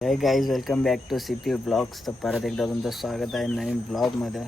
हे guys welcome back to CP blogs. तर परत एकदा तुमचं स्वागत आहे नवीन ब्लॉगमध्ये.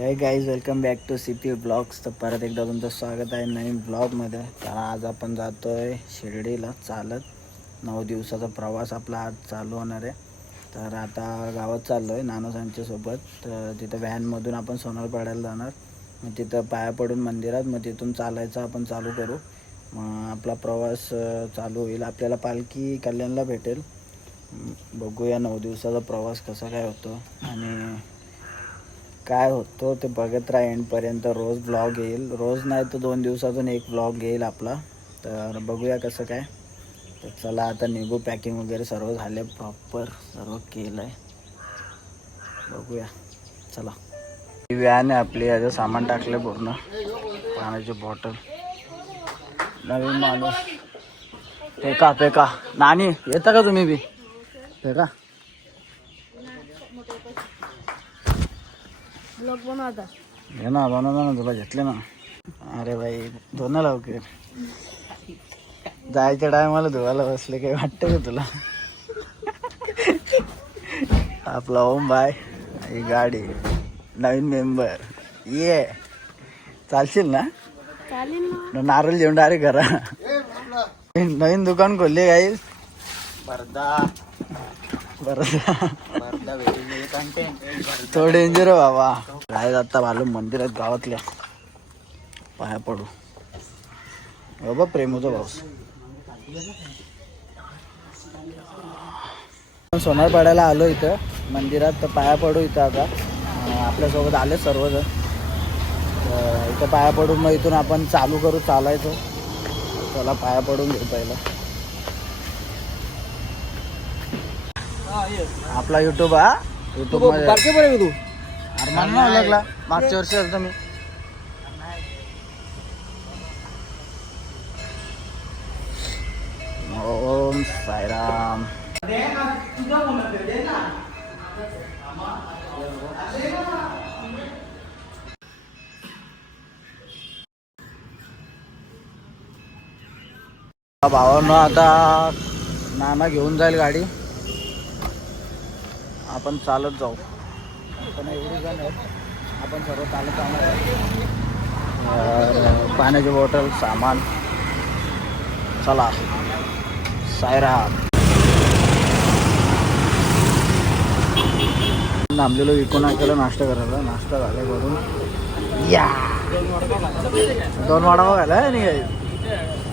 Hey guys welcome back to CP blogs. तर परत एकदा तुमचं स्वागत आहे नवीन ब्लॉगमध्ये. तर आज आपण जातो आहे शिर्डीला चालत. 9 दिवसाचा प्रवास आपला आज चालू होणार आहे. तर आता गावात चाललो आहे नानोसांच्यासोबत. तर तिथं व्हॅनमधून आपण सोनारपाड्याला जाणार. मग तिथं पाया पडून मंदिरात, मग तिथून चालायचं आपण चालू करू. मग आपला प्रवास चालू होईल. आपल्याला पालखी कल्याणला भेटेल. बघूया 9 दिवसाचा प्रवास कसा काय होतो आणि काय होतो ते बघत राहा एंडपर्यंत. रोज ब्लॉग येईल, रोज नाही तर 2 दिवसातून एक ब्लॉग येईल आपला. तर बघूया कसं काय. तर चला आता निघू. पॅकिंग वगैरे सर्व झाले, प्रॉपर सर्व केलं आहे. बघूया चला. ही व्हॅन आहे आपली, याचं सामान टाकलं पूर्ण. पाण्याची बॉटल, नवीन माणूस. पेका नानी येता का तुम्ही बी? पेका हे ना बनवलं ना, तुला घेतले ना. अरे भाई दोन लवकर जायच्या टायमाला धुवायला बसले, काही वाटतं का तुला? आपला ओम भाई, ही गाडी, नवीन मेंबर. ये चालशील ना? नारळ घेऊन डायरेक्ट घरा. नवीन दुकान खोलले गाईस. तो डेंजर आहे बाबा. काय आता भालो मंदिरात गावातल्या पाया पडू बाबा. प्रेमूचा पाऊस. सोनारपाड्याला आलो इथं मंदिरात. तर पाया पडू इथं. आता आपल्यासोबत आले सर्वजण. इथं पाया पडून मग इथून आपण चालू करू चालायचं. चला पाया पडून घेऊ पहिला. आपला युट्यूब हा युट्यूब मध्ये पडेल तू. अरे मला नाही लागला, मागच्या वर्षी असतं मी. ओम साईराम. भावांनो आता नाना घेऊन जाईल गाडी, आपण चालत जाऊ. आपण एवढी जण आहेत, आपण सर्व चालत जाणार आहे. पाण्याची बॉटल, सामान. चला साईराम. थांबलेलो विकोनाकडे नाश्ता करायला. नाश्ता झाला करून या 2 वडापाव घाला नाही काही.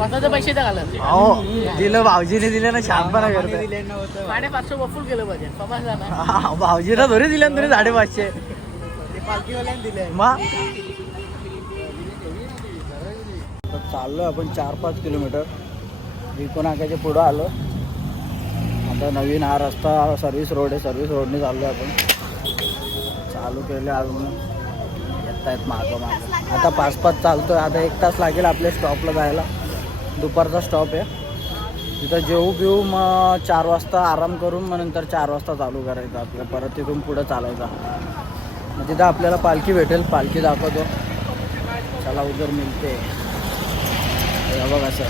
पैसे हो दिलं भाऊजीने, दिले ना. शहाणपणा करते. 550 वसूल केलं पाहिजे. भाऊजीला थोडी दिले ना, तरी 550 पालखीवाल्याने दिले. मग चाललो आपण 4-5 किलोमीटर. विकोनाकाच्या पुढं आलो. आता नवीन हा रस्ता सर्व्हिस रोड आहे. सर्व्हिस रोडने चाललो आपण. चालू केले अजून येत आहेत मागं. आता 5-5 चालतोय. आता 1 तास लागेल आपल्या स्टॉपला जायला. दुपारचा स्टॉप आहे तिथं. जेवू पिऊ मग 4 वाजता आराम करून मग नंतर 4 वाजता चालू करायचं आपलं. परत तिथून पुढं चालायचं. मग तिथं आपल्याला पालखी भेटेल. पालखी दाखवतो. चला उधर मिळते बघ असं.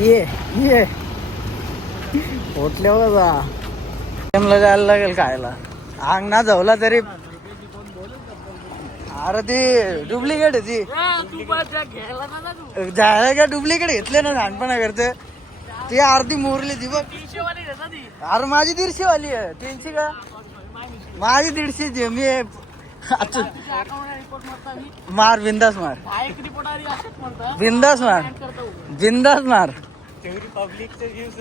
ये पोटल्या बघा. गेमला जायला लागेल खायला. अंग ना जवला तरी. अरे ती डुप्लिकेट आहे ती. जायला का डुप्लिकेट घेतले ना, लहानपणा करते ती. अर्धी मोरली ती बघ. अरे माझी 150 वाली आहे. 300 का? माझी 150ची. मी मार बिंदास मार. बिंदास मार. बिंदास मार. पब्लिकचे व्ह्यूज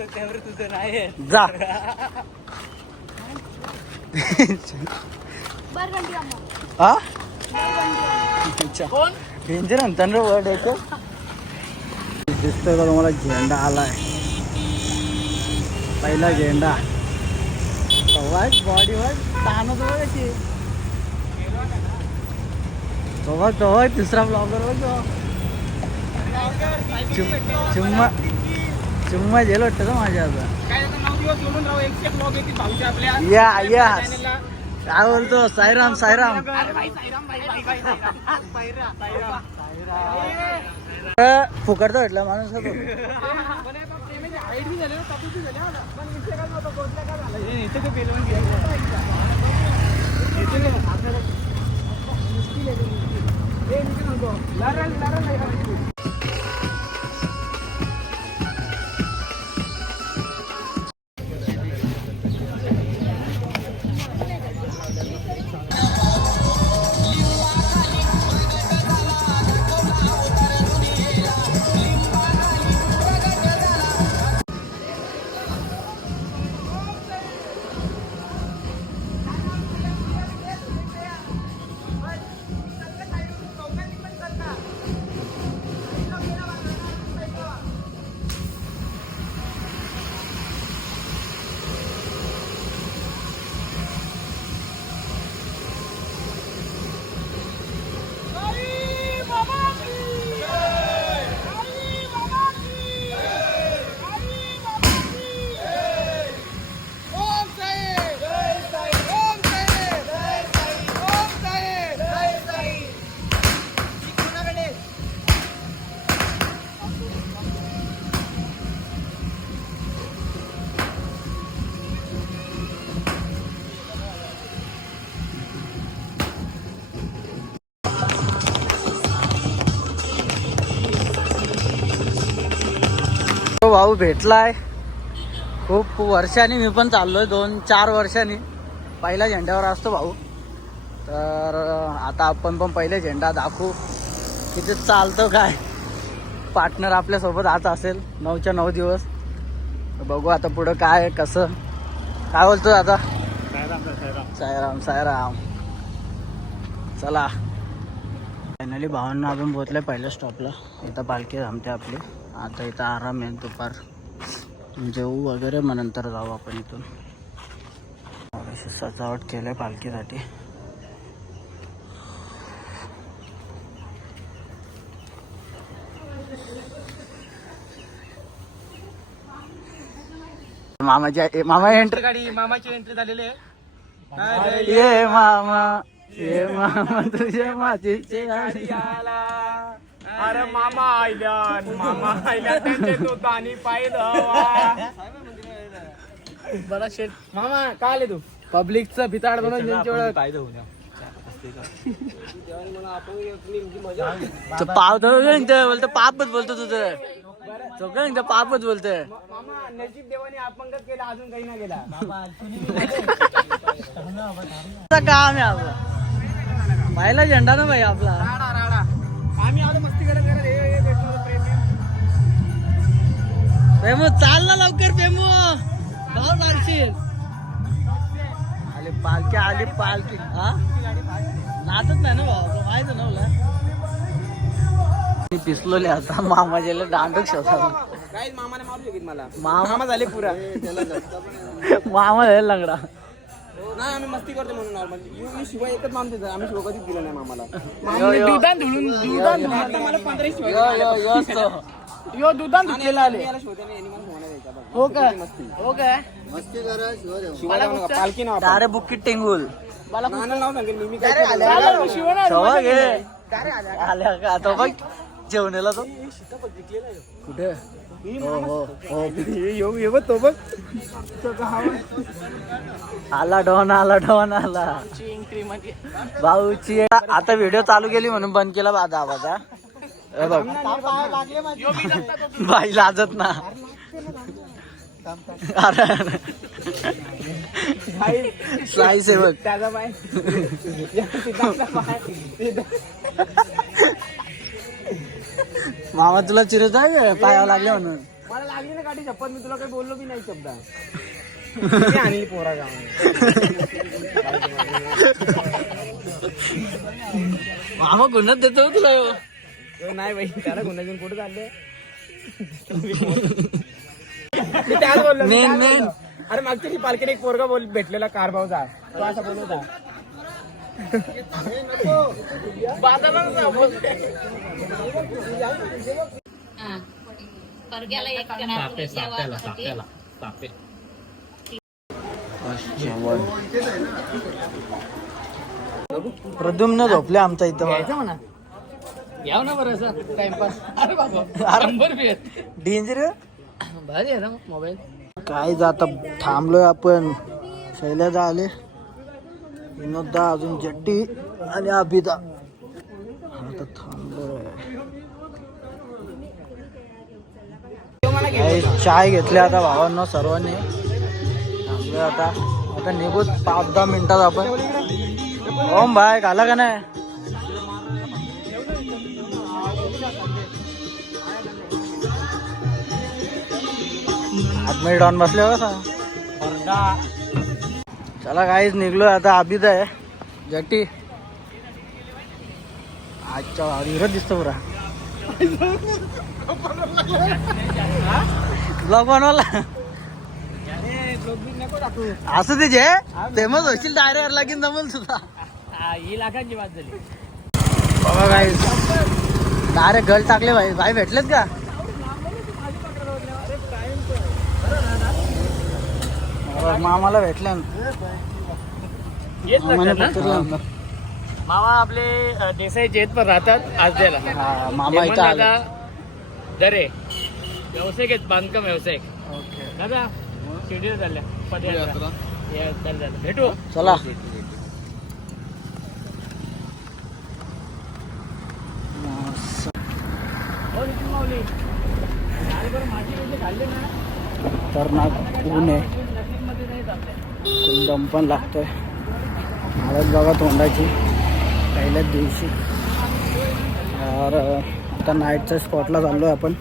तुझं नाही जा. हा अच्छा कोण डेंजर म्हणतात रे वर्ड एक दिसतोय का तुम्हाला झेंडा आलाय पहिला झेंडा बॉडी वर ताणत कशी तो तिसरा ब्लॉगर बघ चुम्मा चुम्मा जेल वाटतं का माझ्या आता काय 9 दिवस सोडून राहू एकशे ब्लॉग येतील भाऊचे आपल्या या काय बोलतो साईराम साईराम अरे भाई साईराम भाई साईराम फुकट तर भेटला माणूस का तो? आयडी झाले ना तपुची झाले पण इंस्टाग्राम मध्ये पोहोचला काय झालं हे इथे ते पेलवून गेलं इथे नाही आपल्याला मुश्किल आहे हे मी म्हणतो लरण नाही तो भाऊ भेटलाय खूप वर्षांनी मी पण चाललोय 2-4 वर्षांनी पहिल्या झेंड्यावर असतो भाऊ तर आता आपण पण पहिले झेंडा दाखवू किती चालतो काय पार्टनर आपल्यासोबत आता असेल 9च्या 9 दिवस बघू आता पुढं काय कसं काय बोलतोय आता सायराम सायराम चला फायनली भावांना आपण पोहोचले पहिल्या स्टॉपला इथं पालखी थांबते आपली आता इथं आराम आहे दुपार जेवू वगैरे मग नंतर जाऊ आपण इथून अशी सजावट केली पालखीसाठी मामा एंट्री गाडी मामाची एंट्री झालेली आहे ये मामा तुझ्या माझीचे अरे मामा आयल्या त्यांचे दूध आणि पाहिलं बरा शेट मामा काय आले तू पब्लिकचं भिताड बनवून त्यांची ओळख पाव बोलतो पापच बोलतो तुझं तो काय पापच बोलतोय मामा नजीब देवाने अपंगत केला अजून काही नाही गेला काम आहे आपला पहिला झेंडा ना भाई आपला राडा आम्ही आलो मस्ती करत हे भेटलो प्रेमू चाल ना लवकर प्रेमू भाऊ लागशील आली पालखी हा नाचत नाही ना भाऊ माहित ना पिसलोले आता मामाजीला दांडूक शोधा काय मामाने मारू शकत मला मामा झाले पुरा मामा झाले लंगडा नाही आम्ही मस्ती करतो म्हणून नॉर्मल शिवाय एकच माम देतात आम्ही शिवाय कधीच दिलं नाही मामाला दुधान धुळून आता मला 15 शिवाय यो दुधान धुतलेला आले हो काय हो काय मस्ती करा शिवाय पालखी नाव अरे बुक्की टेंगुल मला नाव सांगेल मी काय शिवाय घे आल्या का तो बघ जेवणाला तो कुठे हो तो बघ आला डॉन आला भाऊची आता व्हिडिओ चालू केली म्हणून बंद केला बाधा आवाजा बघ बाई लाजत ना साई सेवक त्याचा बाय मामा तुला चिरत आहे पायावर लागले म्हणून मला लागली ना गाडी शपथ मी तुला काही बोललो बी नाही शब्द आणि पोरा मामा गुन्ह्यात देतो तुला नाही बाई त्याला गुन्हा घेऊन कुठे चालले त्याच बोललो मेन अरे मागच्या पालखीने एक पोरगा भेटलेला कार भाऊचा तो असा बोलत होता प्रद्युम्न झोपले आमचा इथं म्हणा याव ना बरं असं टाइमपास अरे बाबा डेंजर भारी आहे ना मोबाईल काय जाता थांबलोय आपण शैल्याचा आले विनोददा अजून जट्टी आणि अभिदा आता थांबलोय चाय घेतले आता भावांना सर्वांनी थांबलोय आता निघू 5-10 मिनिटात आपण ओम भाई घाला का नाही आतमध्ये डॉन बसले बसा चला काहीच निघलो आता अभिद आहे जट्टी आजच्या हिरत दिसतो पुरा ब्लॉग बनवला असं ते जे फेमस होशील डायरेक्ट लागेल जमल सुद्धा ही लाखांची बात झाली बघा काय डायरेक्ट गल टाकले भाई भेटलेत का मामाला भेटले मामा आपले देसाई जेत पण राहतात आज द्यायला मामा इथं आला दरे व्यावसायिक आहेत बांधकाम व्यावसायिक ओके दादा शिर्डीला चालल्या पदयात्रा भेटू चला खतरनाक ऊन आहे दम पण लागतोय हळद बघा तोंडाची पहिल्याच दिवशी तर आता नाईटच्या स्पॉटला चाललो आहे आपण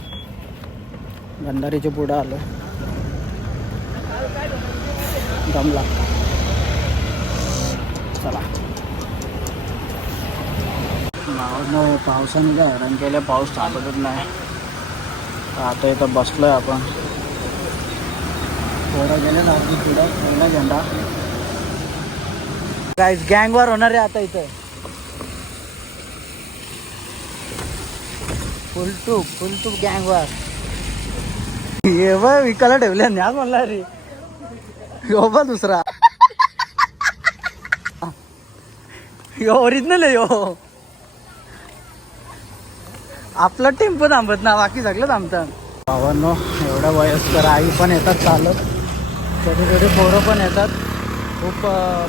गंधारीच्या पुढं आलो दम लागतो चला पावसाने काय हैराण केलं पाऊस थांबतच नाही तर आता इथं बसलोय आपण पोरं गेले ना पुढं पहिला झेंडा गाईज गँगवर होणार आहे आता इथं फुल टू गँगवर ये बघ विकायला ठेवल्या न्यास म्हणला रे यो बा दुसरा यो ओरिजिनल आहे यो आपला टेम्पो थांबत ना बाकी सगळं थांबतात भावांनो एवढ्या वयस्कर आई पण येतात चालत छोटे पोरं पण येतात खूप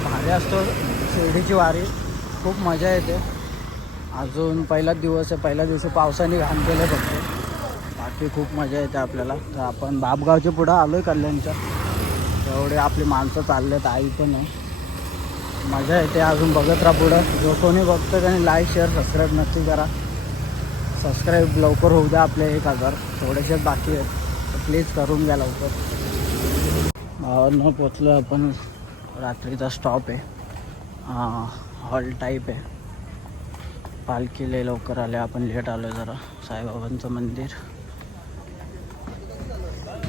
भारी असतो शिर्डीची वारी खूप मजा येते अजून पहिलाच दिवस आहे पहिल्या दिवशी पावसाने घाण केलं फक्त बाकी खूप मजा येते आपल्याला तर आपण बापगावच्या पुढं आलो आहे कल्याणच्या एवढे आपली माणसं चाललेत आई पण आहे मजा येते अजून बघत राहा पुढं जो कोणी बघतो त्याने लाईक शेअर सबस्क्राईब नक्की करा सबस्क्राईब लवकर होऊ द्या आपले 1000 थोडेसे बाकी आहेत तर प्लीज करून घ्या लवकर भावांना पोचलो आपण रात्रीचा स्टॉप आहे हॉल टाईप आहे पालखी लय लवकर आले आपण लेट आलो जरा साईबाबांचं मंदिर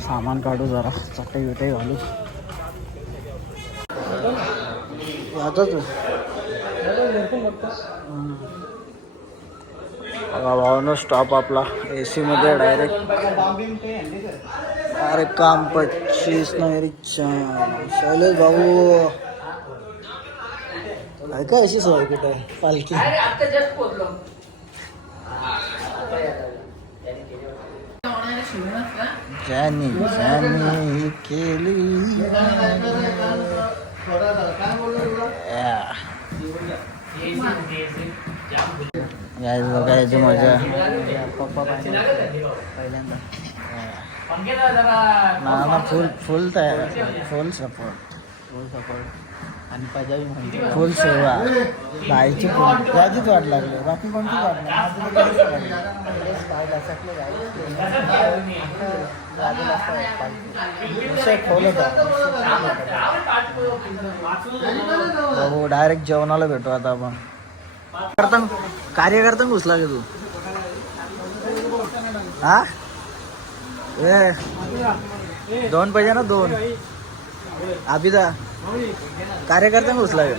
सामान काढू जरा चटई बिटई घालू भावानं स्टॉप आपला AC मध्ये डायरेक्ट अरे काम 25 नाही रिक्षा शैलेश भाऊ काय अशी सोय कुठे पालखी जानी केली बघायची मजा पप्पा पहिल्यांदा ना फुल तयार फुल सपोर्ट फुल सेवा बाईची याचीच वाट लागली बाकी कोणतीच वाट नाही डायरेक्ट जेवणाला भेटू आता आपण कार्यकर्ता घुसला गे तू हा दोन पाहिजे ना दोन अभिदा कार्यकर्ता घुसला गे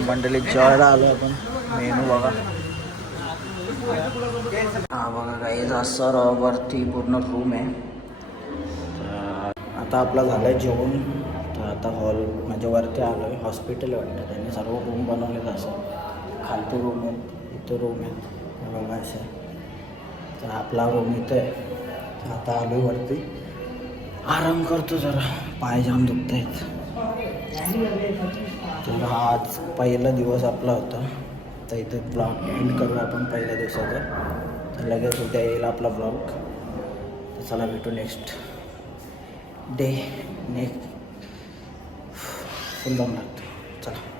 मंडळीत जेवायला आलो आपण मेनू बघा हा बघा काही असं वरती पूर्ण रूम आहे आता आपला झालंय जेवण तर आता हॉल म्हणजे वरती आलो आहे हॉस्पिटल वाटतं त्यांनी सर्व रूम बनवलेत असं खालती रूम आहेत इथं रूम आहेत बघा असे तर आपला रूम इथं आहे आता आलो आहे वरती आराम करतो जरा पाय जाम दुखत आहेत तर हा आज पहिला दिवस आपला होता तर इथे ब्लॉग एंड करू आपण पहिल्या दिवसाचा तर लगेच उद्या येईल आपला ब्लॉग तर चला भेटू नेक्स्ट डे नेक्स्ट फुल दम लागतो चला